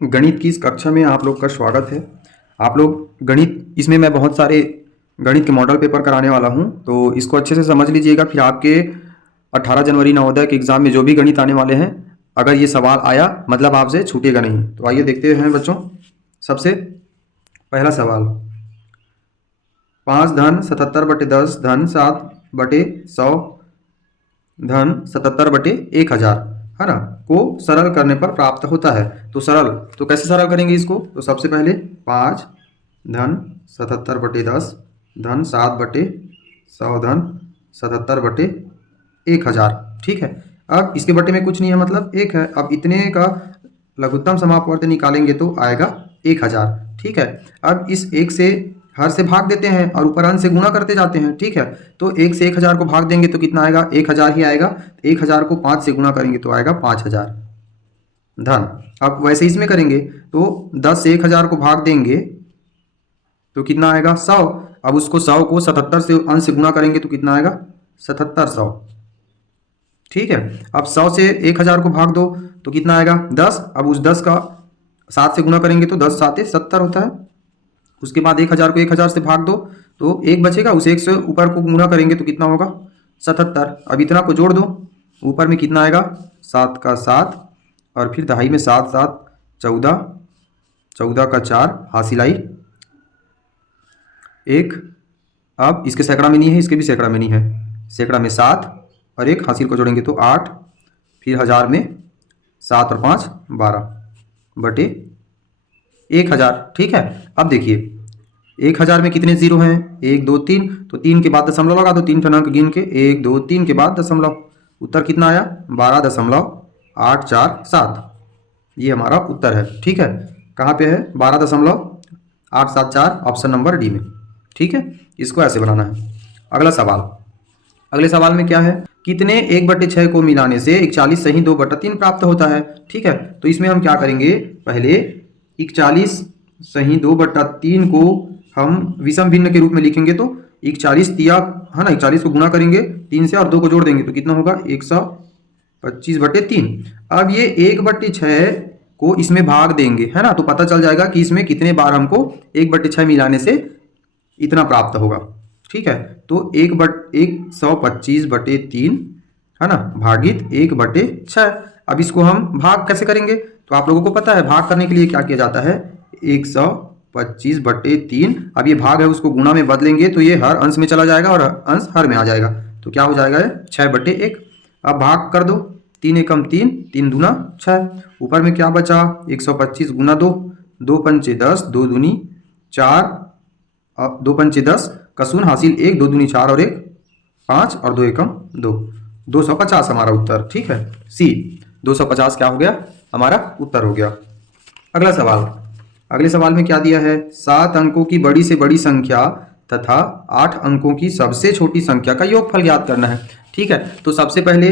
गणित की इस कक्षा में आप लोग का स्वागत है। आप लोग गणित इसमें मैं बहुत सारे गणित के मॉडल पेपर कराने वाला हूं, तो इसको अच्छे से समझ लीजिएगा। फिर आपके 18 जनवरी नवोदय के एग्जाम में जो भी गणित आने वाले हैं, अगर ये सवाल आया मतलब आपसे छूटेगा नहीं। तो आइए देखते हैं बच्चों। सबसे पहला सवाल, 5 धन 77/10 धन 7/100 धन 77/1000 है ना, को सरल करने पर प्राप्त होता है। तो सरल तो कैसे सरल करेंगे इसको? तो सबसे पहले 5 धन 77/10 धन 7/100 धन 77/1000, ठीक है। अब इसके बटे में कुछ नहीं है, मतलब 1 है। अब इतने का लघुत्तम समापवर्ती निकालेंगे तो आएगा 1000, ठीक है। अब इस 1 से हर से भाग देते हैं और ऊपर अंश से गुणा करते जाते हैं, ठीक है। तो 1 से 1000 को भाग देंगे तो कितना आएगा? 1000 ही आएगा। 1000 को 5 से गुणा करेंगे तो आएगा 5000 धन। अब वैसे इसमें करेंगे तो 10 से 1000 को भाग देंगे तो कितना आएगा? 100। अब उसको 100 को 77 से अंश से गुणा करेंगे तो कितना आएगा? 7700, ठीक है। अब 100 से 1000 को भाग दो तो कितना आएगा? 10। अब उस 10 का 7 से गुणा करेंगे तो 10 7 70 होता है। उसके बाद 1000 को 1000 से भाग दो तो 1 बचेगा। उस 1 से ऊपर को गुणा करेंगे तो कितना होगा? 77। अब इतना को जोड़ दो, ऊपर में कितना आएगा? 7 का 7 और फिर दहाई में 7 7 14, 14 का 4 हासिल आई 1। अब इसके सैकड़ा में नहीं है, इसके भी सैकड़ा में नहीं है। सैकड़ा में 7 और 1 हासिल को जोड़ेंगे तो 8, फिर 1000 में 7 और 5 12 बटे 1000, ठीक है। अब देखिए 1000 में कितने जीरो हैं? 1 2 3, तो 3 के बाद दशमलव लगा दो, 3 ठन अंक गिन के 1 2 3 के बाद दशमलव। उत्तर कितना आया? 12.847। ये हमारा उत्तर है, ठीक है। कहाँ पे है? 12.874, ऑप्शन नंबर डी में, ठीक है। इसको ऐसे बनाना है। अगला सवाल, अगले सवाल में क्या है? कितने 1/6 को मिलाने से 41 सही 2/3 प्राप्त होता है, ठीक है। तो इसमें हम क्या करेंगे? पहले 41 सही 2/3 को हम विषम भिन्न के रूप में लिखेंगे। तो 41 तिया है ना, 41 को गुणा करेंगे 3 से और 2 को जोड़ देंगे तो कितना होगा? 125/3। अब ये 1/6 को इसमें भाग देंगे, है ना, तो पता चल जाएगा कि इसमें कितने बार हमको 1/6 मिलाने से इतना प्राप्त होगा, ठीक है। तो 125/3 है ना, भागित 1/6। अब इसको हम भाग कैसे करेंगे? तो आप लोगों को पता है भाग करने के लिए क्या किया जाता है? 125/3। अब ये भाग है, उसको गुणा में बदलेंगे तो ये हर अंश में चला जाएगा और अंश हर में आ जाएगा। तो क्या हो जाएगा? 6/1। अब भाग कर दो, 3 एकम 3, 3 दूना 6। ऊपर में क्या बचा? 125 गुना 2, 2 पंचे 10, 2 दूनी 4, 2 पंचे 10 का शून्य हासिल 1, 2 दूनी 4 और 1 5 और 2 एकम 2, 250 हमारा उत्तर, ठीक है। सी 250 क्या हो गया? हमारा उत्तर हो गया। अगला सवाल, अगले सवाल में क्या दिया है? 7 अंकों की बड़ी से बड़ी संख्या तथा 8 अंकों की सबसे छोटी संख्या का योगफल ज्ञात करना है, ठीक है। तो सबसे पहले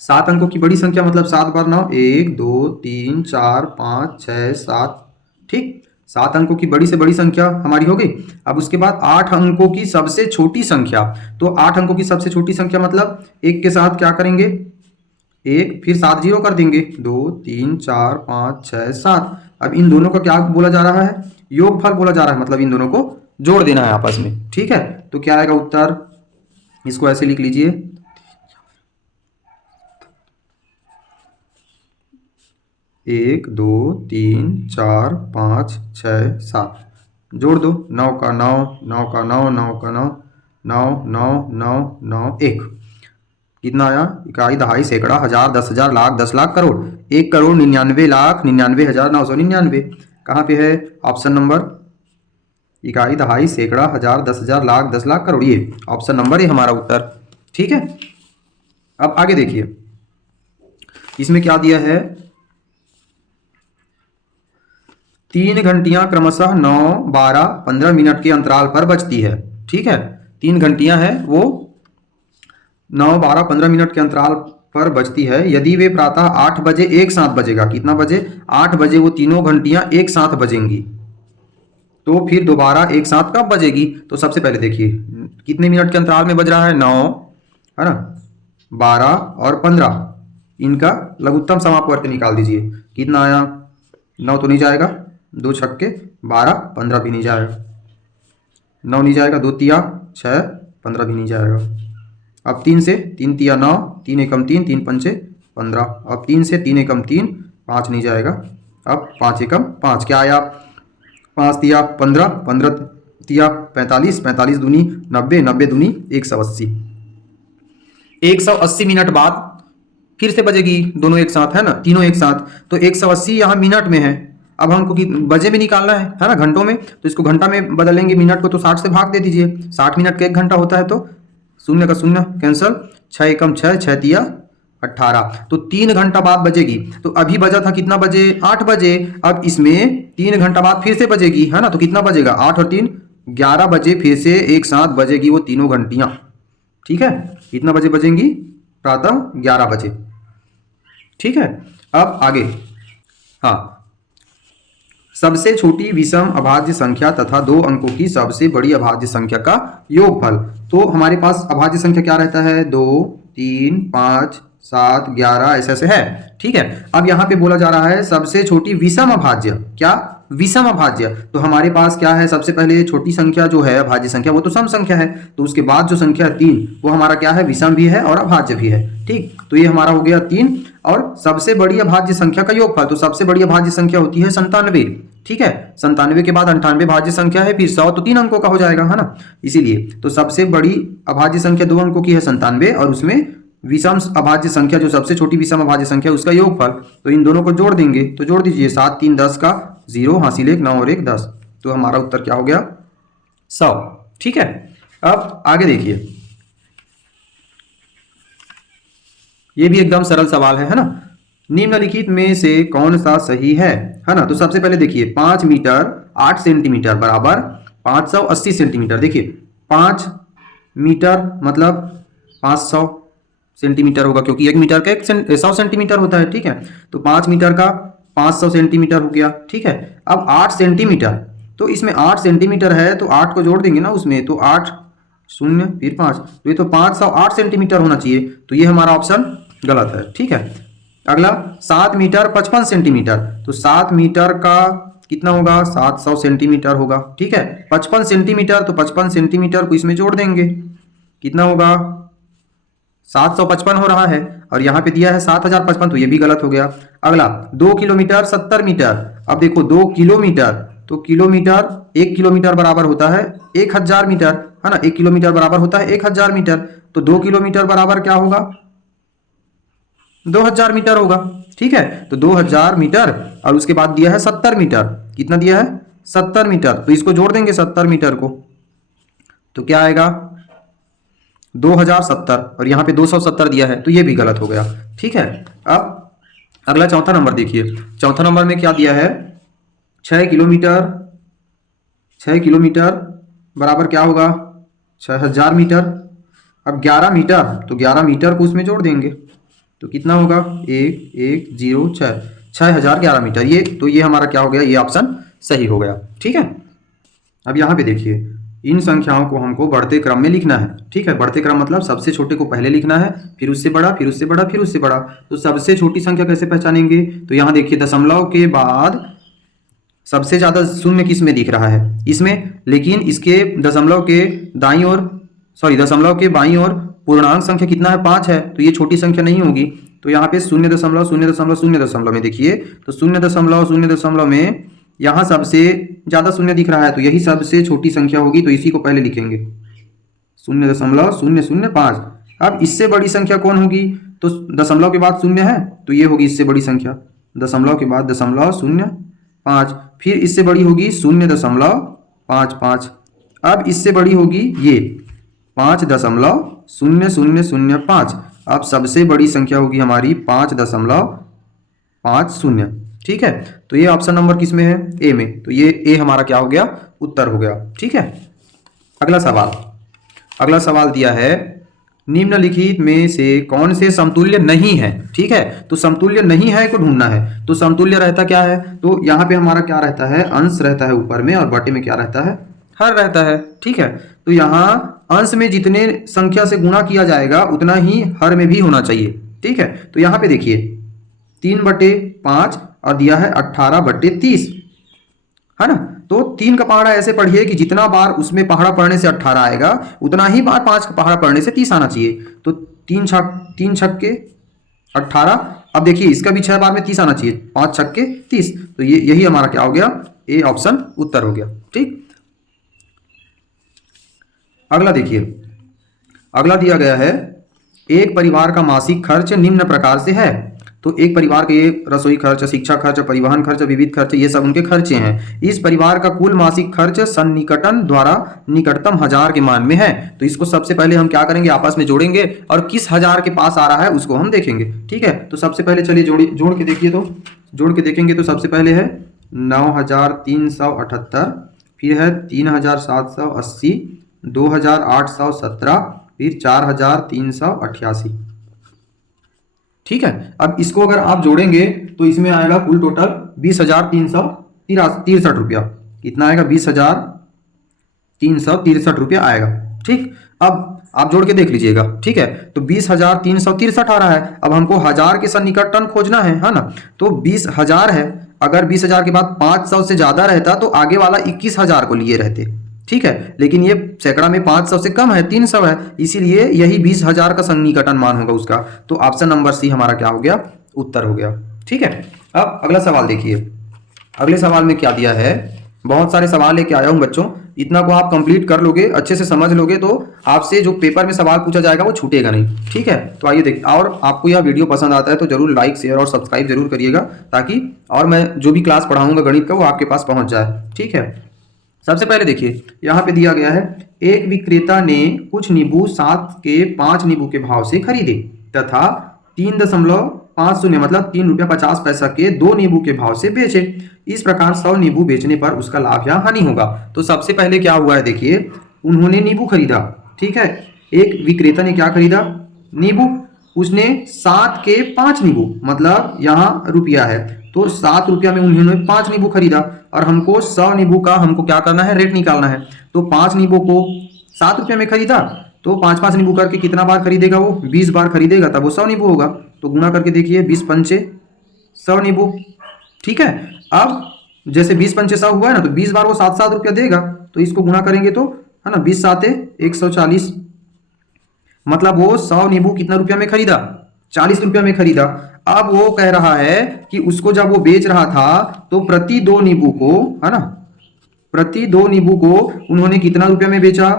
7 अंकों की बड़ी संख्या मतलब 7 बार 9, 1 2 3 4 5 6 7, ठीक। 7 अंकों की बड़ी से बड़ी संख्या हमारी हो गई। अब उसके बाद 8 अंकों की सबसे छोटी संख्या, तो 8 अंकों की सबसे छोटी संख्या मतलब 1 के साथ क्या करेंगे? 1, फिर 7 जीरो कर देंगे, 2 3 4 5 6 7। अब इन दोनों का क्या बोला जा रहा है? योगफल बोला जा रहा है, मतलब इन दोनों को जोड़ देना है आपस में, ठीक है। तो क्या आएगा उत्तर? इसको ऐसे लिख लीजिए, 1 2 3 4 5 6 7 जोड़ दो, 9 का 9, 9 का 9, 9 का 9, 9 9 9 9 1। कितना आया? इकाई दहाई सैकड़ा हजार 10,000 लाख 10 लाख करोड़ 1,99,99,999। कहाँ पे है? ऑप्शन नंबर, इकाई दहाई सैकड़ा हजार 10,000 लाख 10 लाख करोड़, ये ऑप्शन नंबर है हमारा उत्तर, ठीक है। अब आगे देखिए, इसमें क्या दिया है? 3 घंटियां क्रमशः 9 12 15 मिनट के अंतराल पर बजती है, ठीक है। 3 घंटियां हैं वो 9 12 15 मिनट के अंतराल पर बजती है। यदि वे प्रातः 8 बजे एक साथ बजेगा, कितना बजे? 8 बजे वो तीनों घंटियां एक साथ बजेंगी, तो फिर दोबारा एक साथ कब बजेगी? तो सबसे पहले देखिए कितने मिनट के अंतराल में बज रहा है? 9 है ना, 12 और 15, इनका लघुत्तम समापवर्ती निकाल दीजिए। कितना आया? 9 तो नहीं जाएगा, 2 छक्के 12, 15 भी नहीं जाएगा, 9 नहीं जाएगा, 2 तिया 6, 15 भी नहीं जाएगा। अब 3 से 3 तिया 9, 3 एकम 3, 3 पंचे 15। अब 3 से 3 एकम 3, 5 नहीं जाएगा। अब 5 एकम 5 क्या आया, 5 तिया 15, 15 तिया 45, 45 दूनी 90, 90 दूनी 180। 180 मिनट बाद फिर से बजेगी, दोनों एक साथ है ना, तीनों एक साथ, तो 180 यहाँ मिनट में है। अब हमको बजे में निकालना है ना, घंटों में, तो इसको घंटा में बदलेंगे, मिनट को तो 60 से भाग दे दीजिए, 60 मिनट का 1 घंटा होता है, तो शून्य का शून्य कैंसल, 6 एकम 6, 6 तिया 18, तो 3 घंटा बाद बजेगी। तो अभी बजा था कितना बजे, 8 बजे, अब इसमें 3 घंटा बाद फिर से बजेगी, है ना, तो कितना बजेगा, 8 और 3 11 बजे फिर से एक साथ बजेगी वो तीनों घंटियां। ठीक है, कितना बजे बजेंगी, प्रातः 11 बजे। ठीक है, अब आगे, हाँ, सबसे छोटी विषम अभाज्य संख्या तथा 2 अंकों की सबसे बड़ी अभाज्य संख्या का योगफल। तो हमारे पास अभाज्य संख्या क्या रहता है, 2, 3, 5, 7, 11 ऐसे ऐसे है। ठीक है, अब यहाँ पे बोला जा रहा है सबसे छोटी विषम अभाज्य, क्या, विषम अभाज्य। तो हमारे पास क्या है, सबसे पहले छोटी संख्या जो है अभाज्य संख्या वो तो सम संख्या है, तो उसके बाद जो संख्या 3 वो हमारा क्या है, विषम भी है और अभाज्य भी है। ठीक, तो ये हमारा हो गया 3, और सबसे बड़ी अभाज्य संख्या का योगफल, तो सबसे बड़ी अभाज्य संख्या होती है 97। ठीक है, 97 के बाद 98 भाज्य संख्या है, फिर 100 तो 3 अंकों का हो जाएगा, है ना, इसीलिए तो सबसे बड़ी अभाज्य संख्या 2 अंकों की है 97, और उसमें विषम अभाज्य संख्या जो सबसे छोटी विषम अभाज्य संख्या उसका योगफल, तो इन दोनों को जोड़ देंगे, तो जोड़ दीजिए, 7 3 10 का 0 हासिल 1, 9 और 1 10, तो हमारा उत्तर क्या हो गया, 100। ठीक है, अब आगे देखिए, ये भी एकदम सरल सवाल है ना, निम्नलिखित में से कौन सा सही है ना। तो सबसे पहले देखिए, 5 मीटर 8 सेंटीमीटर बराबर 580 सेंटीमीटर। देखिए 5 मीटर मतलब 500 सेंटीमीटर होगा, क्योंकि 1 मीटर का 100 सेंटीमीटर होता है। ठीक है, तो 5 मीटर का 500 सेंटीमीटर हो गया। ठीक है, अब 8 सेंटीमीटर, तो इसमें 8 सेंटीमीटर है, तो 8 को जोड़ देंगे ना उसमें, तो 8 0 फिर 5, तो ये तो 508 सेंटीमीटर होना चाहिए, तो ये हमारा ऑप्शन गलत है। ठीक है, अगला 7 मीटर 55 सेंटीमीटर, तो 7 मीटर का कितना होगा, 700 सेंटीमीटर होगा। ठीक है, 55 सेंटीमीटर, तो 55 सेंटीमीटर को इसमें जोड़ देंगे, कितना होगा, 755 हो रहा है, और यहाँ पे दिया है 7055, तो ये भी गलत हो गया। अगला 2 किलोमीटर 70 मीटर, अब देखो 2 किलोमीटर, तो किलोमीटर 1 किलोमीटर बराबर होता है 1000 मीटर, है ना, 1 किलोमीटर बराबर होता है 1000 मीटर, तो 2 किलोमीटर बराबर क्या होगा, 2000 मीटर होगा। ठीक है, तो 2000 मीटर, और उसके बाद दिया है 70 मीटर, कितना दिया है, 70 मीटर, तो इसको जोड़ देंगे 70 मीटर को, तो क्या आएगा 2070, और यहाँ पे 270 दिया है, तो ये भी गलत हो गया। ठीक है, अब अगला चौथा नंबर देखिए, चौथा नंबर में क्या दिया है, 6 किलोमीटर, 6 किलोमीटर बराबर क्या होगा, 6000 मीटर। अब 11 मीटर, तो 11 मीटर को उसमें जोड़ देंगे, तो कितना होगा 1106, 6011 मीटर, ये तो ये हमारा क्या हो गया, ये ऑप्शन सही हो गया। ठीक है, अब यहाँ पे देखिए, इन संख्याओं को हमको बढ़ते क्रम में लिखना है। ठीक है, बढ़ते क्रम मतलब सबसे छोटे को पहले लिखना है, फिर उससे बड़ा, फिर उससे बड़ा, फिर उससे बड़ा। तो सबसे छोटी संख्या कैसे पहचानेंगे, तो यहाँ देखिए, दशमलव के बाद सबसे ज्यादा शून्य किस में दिख रहा है, इसमें, लेकिन इसके दशमलव के दाईं ओर, सॉरी दशमलव के बाईं ओर पूर्णांक संख्या कितना है, 5 है, तो ये छोटी संख्या नहीं होगी। तो यहाँ पे 0.0.0.0 में देखिए, तो 0.0.0 में यहाँ सबसे ज्यादा शून्य दिख रहा है, तो यही सबसे छोटी संख्या होगी, तो इसी को पहले लिखेंगे 0.005। अब इससे बड़ी संख्या कौन होगी, तो दशमलव के बाद शून्य है, तो ये होगी इससे बड़ी संख्या, दशमलव के बाद 0.05, फिर इससे बड़ी होगी 0.55, अब इससे बड़ी होगी ये 5.0005, अब सबसे बड़ी संख्या होगी हमारी 5.50। ठीक है, तो ये ऑप्शन नंबर किस में है, ए में, तो ये ए हमारा क्या हो गया, उत्तर हो गया। ठीक है, अगला सवाल, अगला सवाल दिया है, निम्नलिखित में से कौन से समतुल्य नहीं है। ठीक है, तो समतुल्य नहीं है को ढूंढना है, तो समतुल्य रहता क्या है, तो यहाँ पे हमारा क्या रहता है, अंश रहता है ऊपर में, और बटे में क्या रहता है, हर रहता है। ठीक है, तो यहाँ अंश में जितने संख्या से गुणा किया जाएगा उतना ही हर में भी होना चाहिए। ठीक है, तो यहाँ पे देखिए 3/5 और दिया है 18/30, है ना। तो 3 का पहाड़ा ऐसे पढ़िए कि जितना बार उसमें पहाड़ा पढ़ने से 18 आएगा उतना ही बार 5 का पहाड़ा पढ़ने से 30 आना चाहिए। तो 3 छक्के 18। अब देखिए इसका भी 6 बार में 30 आना चाहिए, 5 छक्के 30। तो ये यही हमारा क्या हो गया, ए ऑप्शन उत्तर हो गया। ठीक, अगला देखिए, अगला दिया गया है एक परिवार का मासिक खर्च निम्न प्रकार से है। तो एक परिवार के रसोई खर्च, शिक्षा खर्च, परिवहन खर्च, विविध खर्च, ये सब उनके खर्चे हैं। इस परिवार का कुल मासिक खर्च सन्निकटन द्वारा निकटतम 1000 के मान में है। तो इसको सबसे पहले हम क्या करेंगे, आपस में जोड़ेंगे और किस 1000 के पास आ रहा है उसको हम देखेंगे। ठीक है, तो सबसे पहले चलिए जोड़ के देखिए। तो जोड़ के देखेंगे तो सबसे पहले है 9378, फिर है 3780, 2817, फिर 4388। ठीक है, अब इसको अगर आप जोड़ेंगे तो इसमें आएगा कुल टोटल 20,363 रुपया। कितना आएगा, 20,363 रुपया आएगा। ठीक, अब आप जोड़ के देख लीजिएगा। ठीक है, तो 20,363 आ रहा है। अब हमको 1000 के सन्निकटन खोजना है ना। तो 20,000 है, अगर 20,000 के बाद 500 से ज्यादा रहता तो आगे वाला 21,000 को लिए रहते। ठीक है, लेकिन ये सैकड़ा में 500 से कम है, 300 है, इसीलिए यही 20,000 का सन्निकटन मान होगा उसका। तो ऑप्शन नंबर सी हमारा क्या हो गया, उत्तर हो गया। ठीक है, अब अगला सवाल देखिए। अगले सवाल में क्या दिया है, बहुत सारे सवाल लेके आया हूं बच्चों, इतना को आप कंप्लीट कर लोगे, अच्छे से समझ लोगे तो आपसे जो पेपर में सवाल पूछा जाएगा वो छूटेगा नहीं। ठीक है, तो आइए देख, और आपको यह वीडियो पसंद आता है तो जरूर लाइक, शेयर और सब्सक्राइब जरूर करिएगा, ताकि और मैं जो भी क्लास पढ़ाऊंगा गणित का वो आपके पास पहुंच जाए। ठीक है, सबसे पहले देखिए यहाँ पे दिया गया है, एक विक्रेता ने कुछ नींबू 7 के 5 नींबू के भाव से खरीदे तथा 3.50 मतलब 3 रुपया 50 पैसा के 2 नींबू के भाव से बेचे। इस प्रकार 100 नींबू बेचने पर उसका लाभ या हानि होगा। तो सबसे पहले क्या हुआ है, देखिए उन्होंने नींबू खरीदा। ठीक है, एक विक्रेता ने क्या खरीदा, नींबू। उसने 7 के 5 नींबू मतलब यहाँ रुपया है, तो 7 रुपया में उन्होंने 5 नींबू खरीदा और हमको 100 नींबू का हमको क्या करना है, रेट निकालना है। तो 5 नींबू को 7 रुपये में खरीदा तो 5-5 नींबू करके कितना बार खरीदेगा, वो 20 बार खरीदेगा, तब वो 100 नींबू होगा। तो गुना करके देखिए, 20 पंचे 100 नींबू। ठीक है, अब जैसे 20 पंचे 100 हुआ है ना, तो 20 बार वो 7-7 रुपया देगा, तो इसको गुना करेंगे तो है ना, 20 7 140, मतलब वो 100 नींबू कितना रुपया में खरीदा, 40 रुपया में खरीदा। अब वो कह रहा है कि उसको जब वो बेच रहा था तो प्रति 2 नींबू को, है ना, प्रति 2 नींबू को उन्होंने कितना रुपया में बेचा,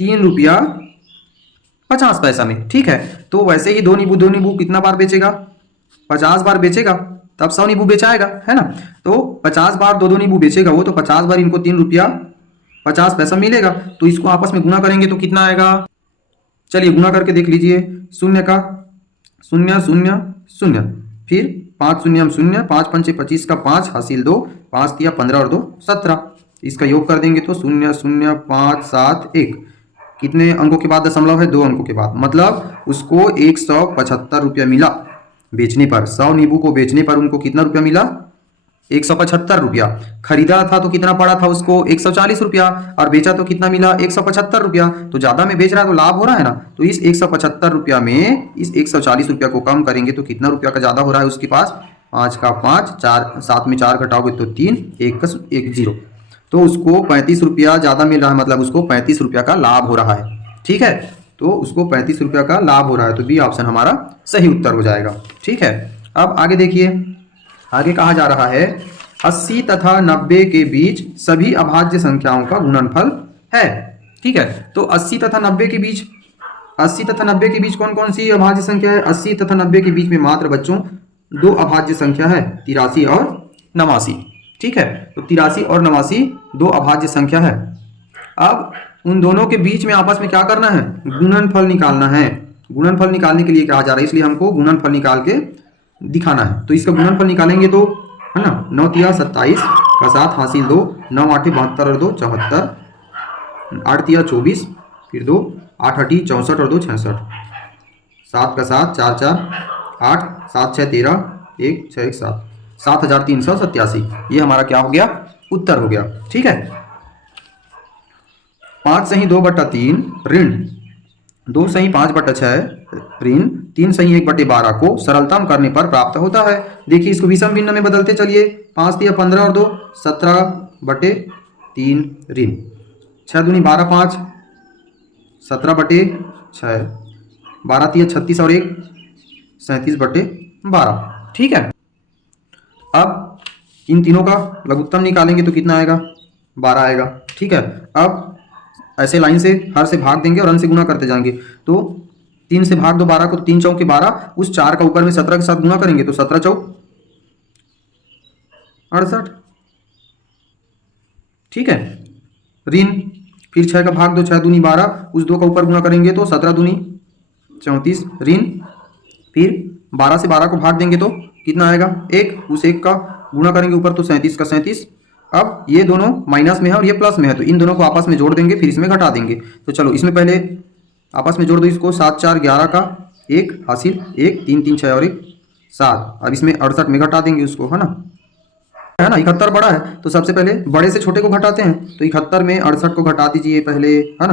3 रुपया 50 पैसा में। ठीक है, तो वैसे ही 2 नींबू कितना बार बेचेगा, 50 बार बेचेगा, तब 100 नींबू बेचाएगा, है ना। तो 50 बार 2 नींबू बेचेगा वो, तो 50 बार इनको 3 रुपया 50 पैसा मिलेगा। तो इसको आपस में गुना करेंगे तो कितना आएगा, चलिए गुना करके देख लीजिए। शून्य का 0 0 0, फिर 5 शून्य 0, 5 पंचे 25 का 5 हासिल 2, 5 दिया 15 और 2 17। इसका योग कर देंगे तो 0 0 5 7 1। कितने अंकों के बाद दशमलव है, 2 अंकों के बाद, मतलब उसको 175 रुपया मिला बेचने पर। 100 नींबू को बेचने पर उनको कितना रुपया मिला, 175 रुपया। खरीदा था तो कितना पड़ा था उसको, 140 रुपया, और बेचा तो कितना मिला, 175 रुपया। तो ज्यादा में बेच रहा है तो लाभ हो रहा है ना। तो इस 175 रुपया में इस 140 रुपया को कम करेंगे तो कितना रुपया का ज्यादा हो रहा है उसके पास, 5 का 5, 4 7 में 4 घटाओगे तो 3, 1 का 1 0, तो उसको 35 रुपया ज्यादा मिल रहा है, मतलब उसको 35 रुपया का लाभ हो रहा है। ठीक है, तो उसको 35 रुपया का लाभ हो रहा है, तो बी ऑप्शन हमारा सही उत्तर हो जाएगा। ठीक है, अब आगे देखिए, आगे कहा जा रहा है 80 तथा 90 के बीच सभी अभाज्य संख्याओं का गुणनफल है। ठीक है, तो 80 तथा 90 के बीच, 80 तथा 90 के बीच कौन कौन सी अभाज्य संख्या है, 80 तथा 90 के बीच में मात्र बच्चों 2 अभाज्य संख्या है, 83 और 89। ठीक है, तो 83 और 89 2 अभाज्य संख्या है। अब उन दोनों के बीच में आपस में क्या करना है, गुणनफल निकालना है। गुणनफल निकालने के लिए कहा जा रहा है, इसलिए हमको गुणनफल निकाल के दिखाना है। तो इसका गुणनफल निकालेंगे तो, है ना, 9 तिया 27 का 7 हासिल 2, 9 8 72 और 2 74, 8 तिया 24, फिर 2 8 8 64 और 2 66, 7 का 7 4 4 8, 7 6 13, 1 6 1 7, 7387। ये हमारा क्या हो गया, उत्तर हो गया। ठीक है, 5 सही 2/3 ऋण 2 सही 5/6 ऋण 3 सही 1/12 को सरलतम करने पर प्राप्त होता है। देखिए इसको विषम भिन्न में बदलते चलिए। 5 दिया 15 और 2 17/3 ऋण 6 दूनी 12 5 17/6 12 तिया 36 और 1 37/12। ठीक है, अब इन तीनों का लघुत्तम निकालेंगे तो कितना आएगा 12 आएगा। ठीक है, अब ऐसे लाइन से हर से भाग देंगे और अंश से गुना करते जाएंगे। तो 3 से भाग दो 12 को, तो 3 चौके 12, उस 4 का ऊपर में 17 के साथ गुना करेंगे तो 17 चौक 68। ठीक है, ऋण फिर 6 का भाग दो 6 दूनी 12, उस 2 का ऊपर गुना करेंगे तो 17 दूनी 34 ऋण फिर 12 से 12 को भाग देंगे तो कितना आएगा 1, उस 1 का गुणा करेंगे ऊपर तो 37 का 37। अब ये दोनों माइनस में है और ये प्लस में है तो इन दोनों को आपस में जोड़ देंगे, फिर इसमें घटा देंगे। तो चलो इसमें पहले आपस में जोड़ दो इसको, 7 4 11 का 1 हासिल 1 3 3 6 और 1 7। अब इसमें 68 में घटा देंगे उसको, है ना 71 बड़ा है तो सबसे पहले बड़े से छोटे को घटाते हैं। तो 71 में 68 को घटा दीजिए पहले, है ना।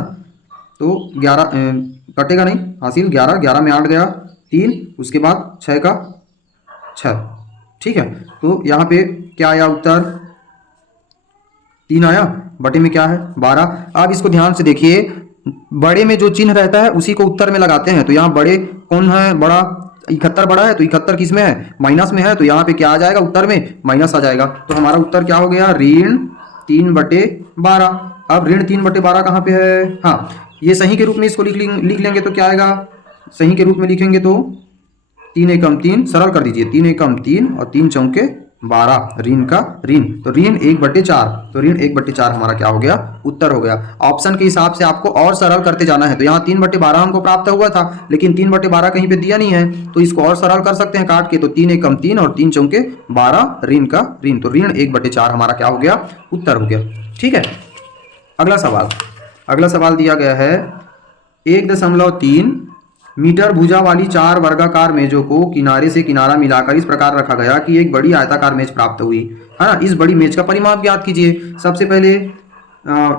तो 11 कटेगा नहीं, हासिल 11 11 में 8 गया 3, उसके बाद 6 का 6। ठीक है, तो यहाँ पे क्या आया उत्तर 3 आया, बटे में क्या है 12। अब इसको ध्यान से देखिए, बड़े में जो चिन्ह रहता है उसी को उत्तर में लगाते हैं। तो यहाँ बड़े कौन है, बड़ा 71 बड़ा है तो 71 किस में है, माइनस में है, तो यहाँ पे क्या आ जाएगा उत्तर में माइनस आ जाएगा। तो हमारा उत्तर क्या हो गया ऋण 3/12। अब ऋण 3/12 कहाँ पे है, हाँ ये सही के रूप में इसको लिख लेंगे तो क्या आएगा, सही के रूप में लिखेंगे तो 3 एकम 3, सरल कर दीजिए 3 एकम 3 और 3 चौके 12, ऋण का ऋण, तो ऋण 1/4। तो ऋण 1/4 हमारा क्या हो गया, उत्तर हो गया। ऑप्शन के हिसाब से आपको और सरल करते जाना है। तो यहाँ 3/12 हमको प्राप्त हुआ था, लेकिन 3/12 कहीं पे दिया नहीं है, तो इसको और सरल कर सकते हैं काट के। तो 3 एकम 3 और 3 चौके 12, ऋण का ऋण, तो ऋण 1/4 हमारा क्या हो गया, उत्तर हो गया। ठीक है, अगला सवाल दिया गया है 1.3 मीटर भुजा वाली 4 वर्गाकार मेजों को किनारे से किनारा मिलाकर इस प्रकार रखा गया कि एक बड़ी आयताकार मेज प्राप्त हुई, है ना। इस बड़ी मेज का परिमाप ज्ञात कीजिए। सबसे पहले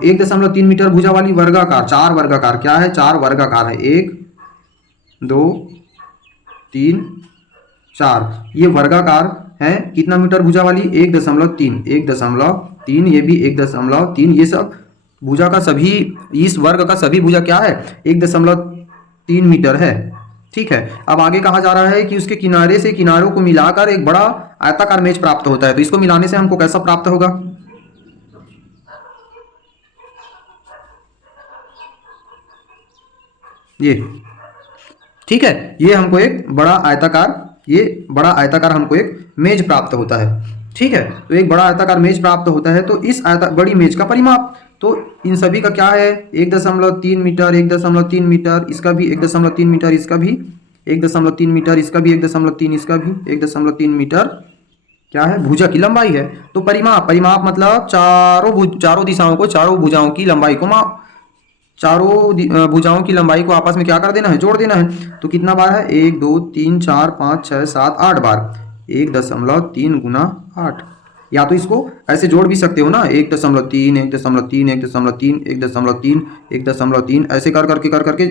1.3 मीटर भुजा वाली वर्गाकार, 4 वर्गाकार क्या है, 4 वर्गाकार है, 1 2 3 4, ये वर्गाकार है। कितना मीटर भुजा वाली 1.3, 1.3, ये भी 1.3, ये सब भुजा का सभी, इस वर्ग का सभी भुजा क्या है 1.3 मीटर है। ठीक है, अब आगे कहा जा रहा है कि उसके किनारे से किनारों को मिलाकर एक बड़ा आयताकार मेज प्राप्त होता है। तो इसको मिलाने से हमको कैसा प्राप्त होगा, ये ठीक है, ये हमको एक बड़ा आयताकार हमको एक मेज प्राप्त होता है। ठीक है, तो एक बड़ा आयताकार मेज प्राप्त होता है। तो इस बड़ी मेज का परिमाप, तो इन सभी का क्या है 1.3 मीटर, 1.3 मीटर, इसका भी 1.3 मीटर, इसका भी 1.3 मीटर, इसका भी 1.3, इसका भी 1.3 मीटर क्या है, भुजा की लंबाई है। तो परिमाप मतलब चारों दिशाओं को, चारों भुजाओं की लंबाई को चारों भुजाओं की लंबाई को आपस में क्या कर देना है, जोड़ देना है। तो कितना बार है 1 2 3 4 5 6 7 8 बार, 1.3 गुना 8। या तो इसको ऐसे जोड़ भी सकते हो ना, 1.3 1.3 1.3 1.3 1.3, ऐसे कर करके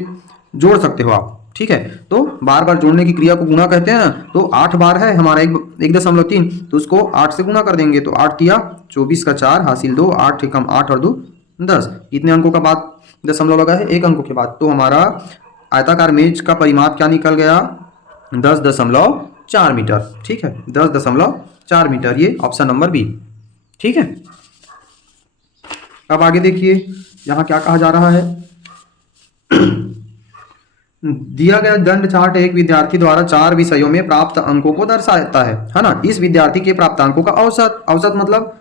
जोड़ सकते हो आप। ठीक है, तो बार बार जोड़ने की क्रिया को गुणा कहते हैं ना। तो 8 बार है हमारा 1.3, तो उसको 8 से गुणा कर देंगे। तो 8 तिया 24 का 4 हासिल 2, 8 एकम 8 और 2 10। कितने अंकों का बाद दशमलव लगा है, 1 अंकों के बाद। तो हमारा आयताकार मेज का परिमाप क्या निकल गया 10.4 मीटर। ठीक है, 10.4 मीटर, ये ऑप्शन नंबर बी। ठीक है, अब आगे देखिए यहाँ क्या कहा जा रहा है। दिया गया दंड चार्ट एक विद्यार्थी द्वारा 4 विषयों में प्राप्त अंकों को दर्शाता है ना। इस विद्यार्थी के प्राप्त अंकों का औसत मतलब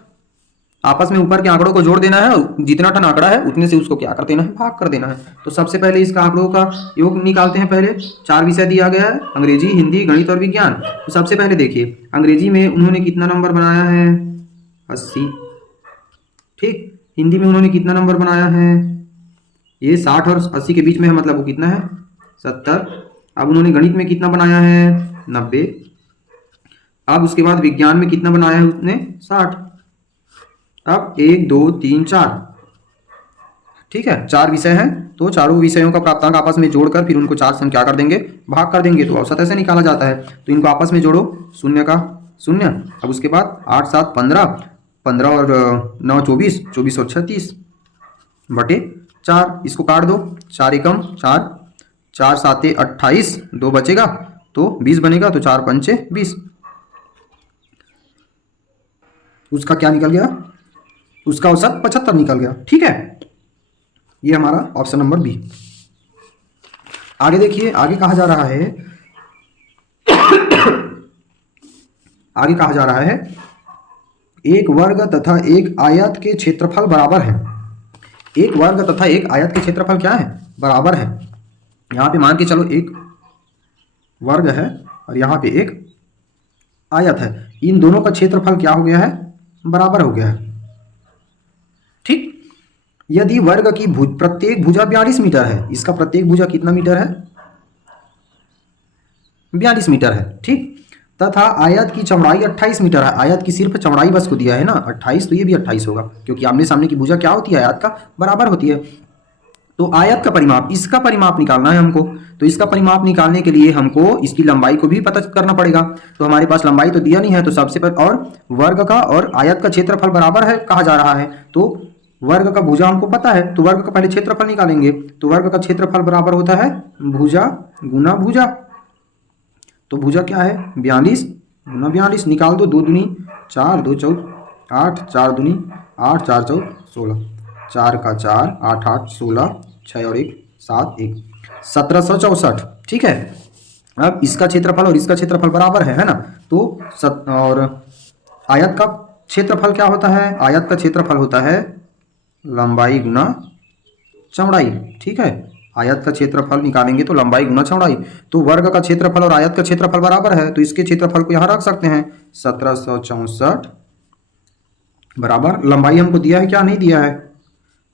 आपस में ऊपर के आंकड़ों को जोड़ देना है, जितना टन आंकड़ा है उतने से उसको क्या कर देना है, भाग कर देना है। तो सबसे पहले इसका आंकड़ों का योग निकालते हैं। पहले 4 विषय दिया गया है, अंग्रेजी, हिंदी, गणित और विज्ञान। तो सबसे पहले देखिए अंग्रेजी में उन्होंने कितना नंबर बनाया है 80। ठीक, हिंदी में उन्होंने कितना नंबर बनाया है, ये 60 और 80 के बीच में है, मतलब वो कितना है 70। अब उन्होंने गणित में कितना बनाया है 90। अब उसके बाद विज्ञान में कितना बनाया है उसने 60। अब 1 2 3 4, ठीक है, 4 विषय हैं तो चारों विषयों का प्राप्तांक आपस में जोड़कर फिर उनको 4 से हम क्या कर देंगे, भाग कर देंगे। तो औसत ऐसे निकाला जाता है। तो इनको आपस में जोड़ो, 0 का 0। अब उसके बाद 8 7 15, 15 और 9 24, 24 और 36 बटे 4। इसको काट दो, 4 एकम 4, 4 7 28, 2 बचेगा तो 20 बनेगा, तो 4 पंचे 20। उसका क्या निकल गया, उसका औसत 75 निकल गया। ठीक है, ये हमारा ऑप्शन नंबर बी। आगे देखिए, आगे कहा जा रहा है, आगे कहा जा रहा है एक वर्ग तथा एक आयत के क्षेत्रफल बराबर है। एक वर्ग तथा एक आयत के क्षेत्रफल क्या है, बराबर है। यहाँ पे मान के चलो एक वर्ग है और यहाँ पे एक आयत है, इन दोनों का क्षेत्रफल क्या हो गया है, बराबर हो गया है। ठीक, यदि वर्ग की प्रत्येक भुजा 42 मीटर है, इसका प्रत्येक भुजा कितना मीटर है, 42 मीटर है। ठीक, तथा आयत की चौड़ाई 28 मीटर है। आयत की सिर्फ चौड़ाई बस को दिया है ना 28, तो ये भी 28 होगा, क्योंकि आमने सामने की भुजा क्या होती है, आयत का बराबर होती है। तो आयत का परिमाप, इसका परिमाप निकालना है हमको। तो इसका परिमाप निकालने के लिए हमको इसकी लंबाई को भी पता करना पड़ेगा। तो हमारे पास लंबाई तो दिया नहीं है, तो सबसे पहले, और वर्ग का और आयत का क्षेत्रफल बराबर है कहा जा रहा है, तो वर्ग का भुजा हमको पता है, तो वर्ग का पहले क्षेत्रफल निकालेंगे। तो वर्ग का क्षेत्रफल बराबर होता है भुजा गुना भुजा। तो भुजा क्या है, 42 गुना 42, निकाल दो, 2 दूनी 4, 2 चौक 8, 4 दूनी 8, 4 चौक 16, 4 का 4, 8 8 16, 6 और 1 7, 1 1764। ठीक है, अब इसका क्षेत्रफल और इसका क्षेत्रफल बराबर है ना। तो और आयत का क्षेत्रफल क्या होता है, आयत का क्षेत्रफल होता है लंबाई गुना चौड़ाई। ठीक है, आयत का क्षेत्रफल निकालेंगे तो लंबाई गुना चौड़ाई। तो वर्ग का क्षेत्रफल और आयत का क्षेत्रफल बराबर है, तो इसके क्षेत्रफल को यहाँ रख सकते हैं, 1764 बराबर लंबाई हमको दिया है क्या, नहीं दिया है,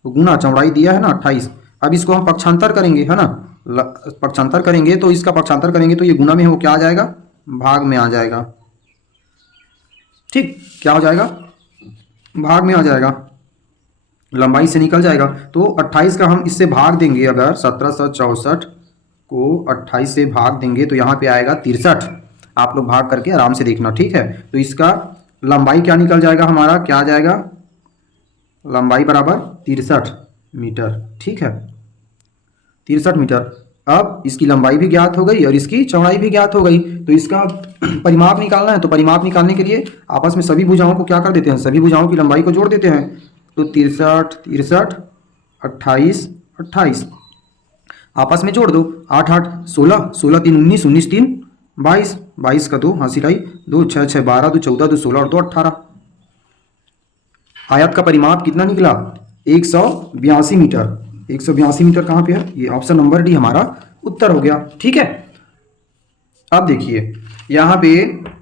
तो गुना चौड़ाई दिया है ना 28। अब इसको हम पक्षांतर करेंगे, है ना, पक्षांतर करेंगे तो इसका पक्षांतर करेंगे तो ये गुना में वो क्या आ जाएगा, भाग में आ जाएगा। ठीक, क्या हो जाएगा, भाग में आ जाएगा, लंबाई से निकल जाएगा। तो 28 का हम इससे भाग देंगे, अगर 1764 को 28 से भाग देंगे तो यहाँ पे आएगा 63। आप लोग भाग करके आराम से देखना। ठीक है, तो इसका लंबाई क्या निकल जाएगा हमारा, क्या आ जाएगा, लंबाई बराबर 63 मीटर। ठीक है, 63 मीटर। अब इसकी लंबाई भी ज्ञात हो गई और इसकी चौड़ाई भी ज्ञात हो गई। तो इसका परिमाप निकालना है, तो परिमाप निकालने के लिए आपस में सभी भुजाओं को क्या कर देते हैं, सभी भुजाओं की लंबाई को जोड़ देते हैं। तो 63 63, 28 28, आपस में जोड़ दो, 8 8 16, 16 3 19, 19 3 22, 22 का 2 हासिल आई, 2 6 6 12, 2 14, 2 16 और 2 18। आयत का परिमाप कितना निकला, 182 मीटर। 182 मीटर कहाँ पे है, ये ऑप्शन नंबर डी हमारा उत्तर हो गया। ठीक है, अब देखिए यहाँ पे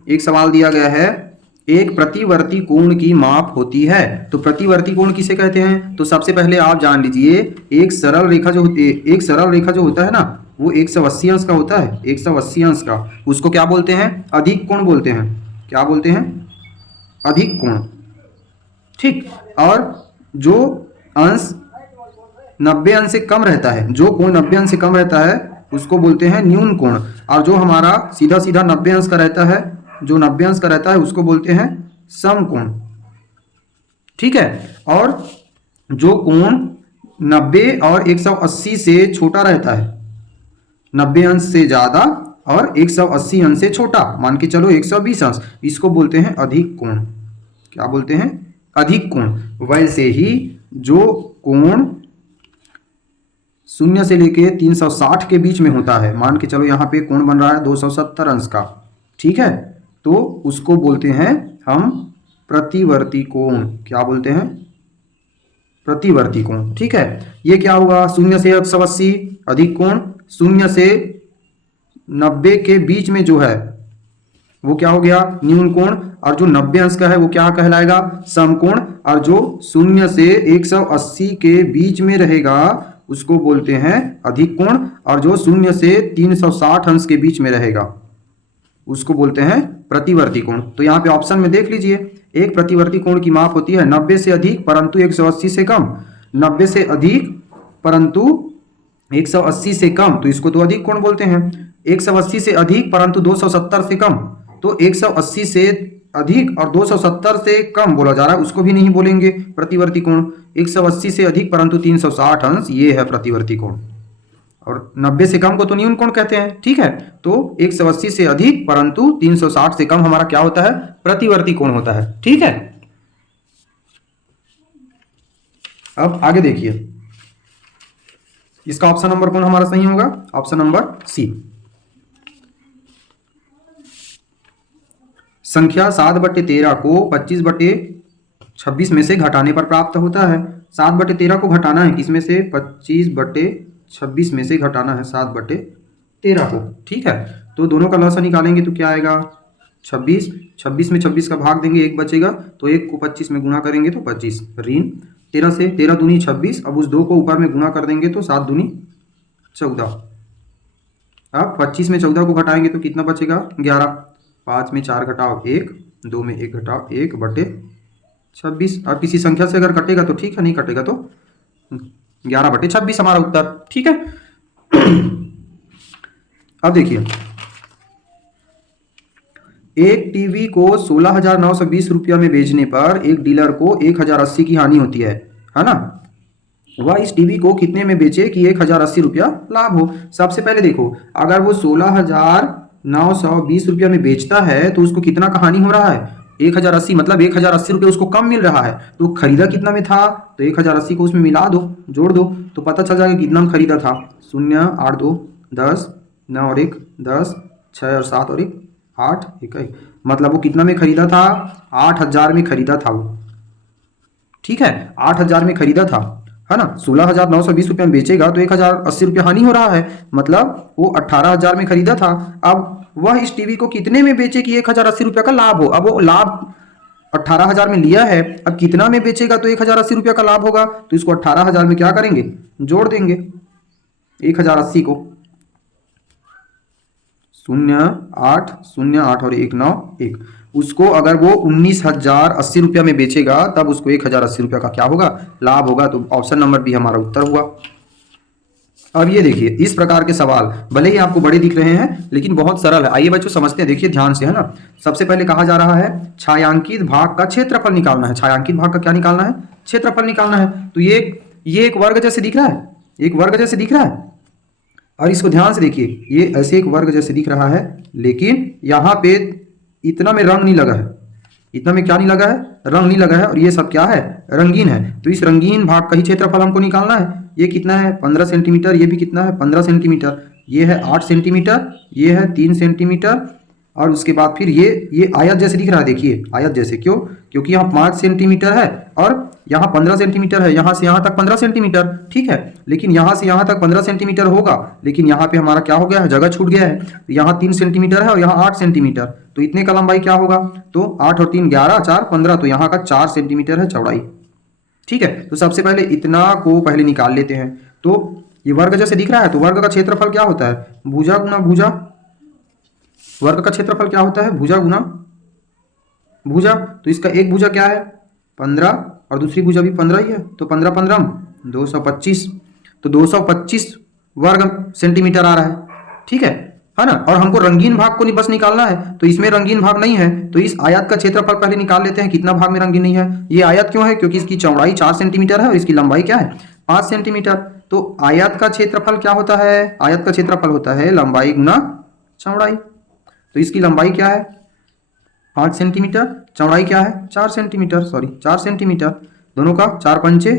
एक सवाल दिया गया है, एक प्रतिवर्ती कोण की माप होती है। तो प्रतिवर्ती कोण किसे कहते हैं, तो सबसे पहले आप जान लीजिए, एक सरल रेखा जो होती है, एक सरल रेखा जो होता है ना, वो 180 अंश का होता है, 180 अंश का, उसको क्या बोलते हैं, अधिक कोण बोलते हैं। क्या बोलते हैं, अधिक कोण। ठीक, और जो अंश 90 अंश से कम रहता है, जो कोण 90 अंश से कम रहता है उसको बोलते हैं न्यून कोण, और जो हमारा सीधा सीधा 90 अंश का रहता है, जो 90 अंश का रहता है उसको बोलते हैं समकोण। ठीक है, और जो कोण 90 और 180 से छोटा रहता है, 90 अंश से ज्यादा और 180 अंश से छोटा, मान के चलो 120 अंश, इसको बोलते हैं अधिक कोण। क्या बोलते हैं, अधिक कोण। वैसे ही जो कोण 0 से लेके 360 के बीच में होता है, मान के चलो यहाँ पे कोण बन रहा है 270 अंश का, ठीक है, तो उसको बोलते हैं हम प्रतिवर्ती कोण। क्या बोलते हैं, प्रतिवर्ती कोण। ठीक है, ये क्या होगा, 0 से 180 अधिक कोण, 0 से 90 के बीच में जो है वो क्या हो गया, न्यून कोण, और जो 90 अंश का है वो क्या कहलाएगा, समकोण, और जो 0 से 180 के बीच में रहेगा उसको बोलते हैं अधिक कोण, और जो 0 से 360 अंश के बीच में रहेगा उसको बोलते हैं प्रतिवर्ती कोण। तो यहाँ पे ऑप्शन में देख लीजिए, एक प्रतिवर्ती कोण की माप होती है 90 से अधिक परंतु 180 से कम, 90 से अधिक परंतु 180 से कम, तो इसको तो अधिक कोण बोलते हैं। 180 से अधिक परंतु 270 से कम, तो 180 से अधिक और 270 से कम बोला जा रहा है, उसको भी नहीं बोलेंगे प्रतिवर्ती कोण। 180 से अधिक परंतु 360 अंश, ये है प्रतिवर्ती कोण। और 90 से कम को तो न्यून कोण कहते हैं, ठीक है। तो 180 से अधिक परंतु 360 से कम हमारा क्या होता है, प्रतिवर्ती कोण होता है, ठीक है। अब आगे देखिए, इसका ऑप्शन नंबर कौन हमारा सही होगा, ऑप्शन नंबर सी। संख्या 7/13 को 25/26 में से घटाने पर प्राप्त होता है। 7/13 को घटाना है किसमें से, 25/26 में से घटाना है 7/13 को, ठीक है। तो दोनों का लॉसा निकालेंगे तो क्या आएगा, 26 में 26 का भाग देंगे, 1 बचेगा, तो 1 को 25 में गुणा करेंगे तो 25 ऋण 13 से 13 दूनी 26, अब उस 2 को ऊपर में गुणा कर देंगे तो 7 दूनी 14। अब 25 में 14 को घटाएंगे तो कितना बचेगा, 11। 5 में 4 घटाओ 1, 2 में 1 घटाओ 1/26। अब किसी संख्या से अगर कटेगा तो ठीक है, नहीं कटेगा तो 11/26 हमारा उत्तर, ठीक है। अब देखिए, एक टीवी को 16,920 रुपया में बेचने पर एक डीलर को 1,080 की हानि होती है ना। वह इस टीवी को कितने में बेचे कि 1,080 रुपया लाभ हो। सबसे पहले देखो, अगर वो 16,920 रुपया में बेचता है तो उसको कितना का हानि हो रहा है, 1,080, मतलब 1,080 रुपये उसको कम मिल रहा है। तो खरीदा कितना में था, तो 1,080 को उसमें मिला दो, जोड़ दो, तो पता चल जाएगा कितना में खरीदा था। 0, 8, 2, 10, 9 और 1, 10, 6 और 7 और 1, 8, 1, मतलब वो कितना में खरीदा था, 8,000 में खरीदा था वो, ठीक है। 8,000 में खरीदा था, है ना। 16,920 रुपये में बेचेगा तो 1,080 रुपया हानि हो रहा है, मतलब वो 18,000 में खरीदा था। अब वह इस टीवी को कितने में बेचे कि 1,080 रुपया का लाभ हो। अब वो लाभ 18,000 में लिया है, अब कितना में बेचेगा तो 1,080 रुपया का लाभ होगा, तो इसको 18,000 में क्या करेंगे, जोड़ देंगे 1,080 को। 0, 8, 0, 8 और 1, 9, 1। उसको अगर वो 19,080 रुपया में बेचेगा तब उसको 1,080 रुपया का क्या होगा, लाभ होगा। तो ऑप्शन नंबर बी हमारा उत्तर हुआ। अब ये देखिए, इस प्रकार के सवाल भले ही आपको बड़े दिख रहे हैं लेकिन बहुत सरल है। आइए बच्चों समझते हैं, देखिए ध्यान से, है ना। सबसे पहले कहा जा रहा है छायांकित भाग का क्षेत्रफल निकालना है। छायांकित भाग का क्या निकालना है, क्षेत्रफल निकालना है। तो ये एक वर्ग जैसे दिख रहा है, एक वर्ग जैसे दिख रहा है। और इसको ध्यान से देखिए, ये ऐसे एक वर्ग जैसे दिख रहा है, लेकिन यहाँ पे इतना में रंग नहीं लगा है, इतना में क्या नहीं लगा है, रंग नहीं लगा है, और ये सब क्या है, रंगीन है। तो इस रंगीन भाग का ही क्षेत्रफल हमको निकालना है। ये कितना है, 15 सेंटीमीटर, ये भी कितना है, 15 सेंटीमीटर, ये है 8 सेंटीमीटर, ये है 3 सेंटीमीटर, और उसके बाद फिर ये आयत जैसे दिख रहा है। देखिए आयत जैसे, क्यों, क्योंकि यहाँ 5 सेंटीमीटर है और यहाँ 15 सेंटीमीटर है, यहाँ से यहाँ तक 15 सेंटीमीटर, ठीक है। लेकिन यहाँ से यहाँ तक 15 सेंटीमीटर होगा, लेकिन यहाँ पे हमारा क्या हो गया है, जगह छूट गया है। तो यहाँ 3 सेंटीमीटर है और यहाँ 8 सेंटीमीटर, तो इतने का लंबाई क्या होगा, तो 8 और 3 11, 4 15, तो यहाँ का 4 सेंटीमीटर है चौड़ाई, ठीक है। तो सबसे पहले इतना को पहले निकाल लेते हैं। तो ये वर्ग जैसे दिख रहा है, तो वर्ग का क्षेत्रफल क्या होता है, भुजा गुना भुजा। वर्ग का क्षेत्रफल क्या होता है, भुजा गुना भुजा। तो इसका एक भुजा क्या है, 15, और दूसरी भुजा भी 15 ही है, तो 15 15 225, तो 225 वर्ग सेंटीमीटर आ रहा है, ठीक है ना। और हमको रंगीन भाग को बस निकालना है, तो इसमें रंगीन भाग नहीं है, तो इस आयत का क्षेत्रफल पहले निकाल लेते हैं। कितना भाग में रंगीन नहीं है, ये आयत क्यों है, क्योंकि इसकी चौड़ाई 4 सेंटीमीटर है और इसकी लंबाई क्या है, 5 सेंटीमीटर। तो आयत का क्षेत्रफल क्या होता है, आयत का क्षेत्रफल होता है लंबाई गुना चौड़ाई। तो इसकी लंबाई क्या है, 5 सेंटीमीटर, चौड़ाई क्या है, 4 सेंटीमीटर, सॉरी 4 सेंटीमीटर, दोनों का 4 पंचे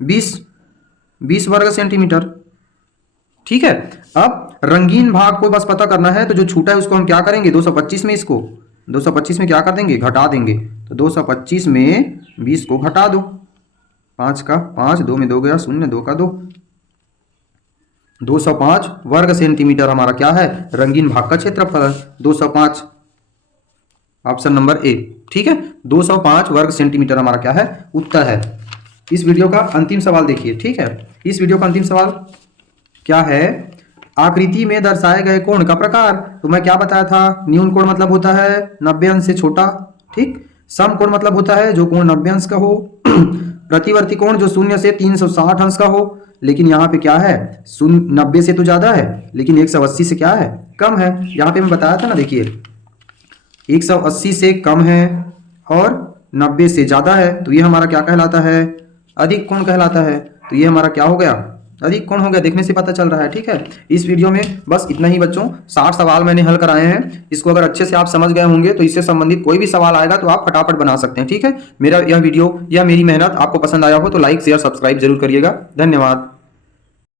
20 वर्ग सेंटीमीटर, ठीक है। अब रंगीन भाग को बस पता करना है, तो जो छूटा है उसको हम क्या करेंगे, 225 में, इसको 225 में क्या कर देंगे, घटा देंगे। तो 225 में 20 को घटा दो, 5 का 5, 2 में 2 गया, 0, 2 का 2, 205 वर्ग सेंटीमीटर हमारा क्या है, रंगीन भाग का क्षेत्रफल है, 205, ऑप्शन नंबर ए, ठीक है। 205 वर्ग सेंटीमीटर हमारा क्या है, उत्तर है। इस वीडियो का अंतिम सवाल देखिए, ठीक है। इस वीडियो का अंतिम सवाल क्या है, आकृति में दर्शाए गए कोण का प्रकार। तो मैं क्या बताया था, न्यून कोण मतलब होता है 90 अंश से छोटा, ठीक। सम कोण मतलब होता है जो कोण 90 अंश का हो। प्रतिवर्ती कोण जो 0 से 360 अंश का हो, लेकिन यहाँ पे क्या है 90 से तो ज्यादा है लेकिन 180 से क्या है कम है। यहाँ पे मैं बताया था ना, देखिए 180 से कम है और 90 से ज्यादा है, तो ये हमारा क्या कहलाता है, अधिक कोण कहलाता है। तो ये हमारा क्या हो गया, अधिक कोण हो गया, देखने से पता चल रहा है। ठीक है, इस वीडियो में बस इतना ही बच्चों, 60 सवाल मैंने हल कराए हैं। इसको अगर अच्छे से आप समझ गए होंगे तो इससे संबंधित कोई भी सवाल आएगा तो आप फटाफट बना सकते हैं। ठीक है, मेरा यह वीडियो या मेरी मेहनत आपको पसंद आया हो तो लाइक शेयर सब्सक्राइब जरूर करिएगा। धन्यवाद।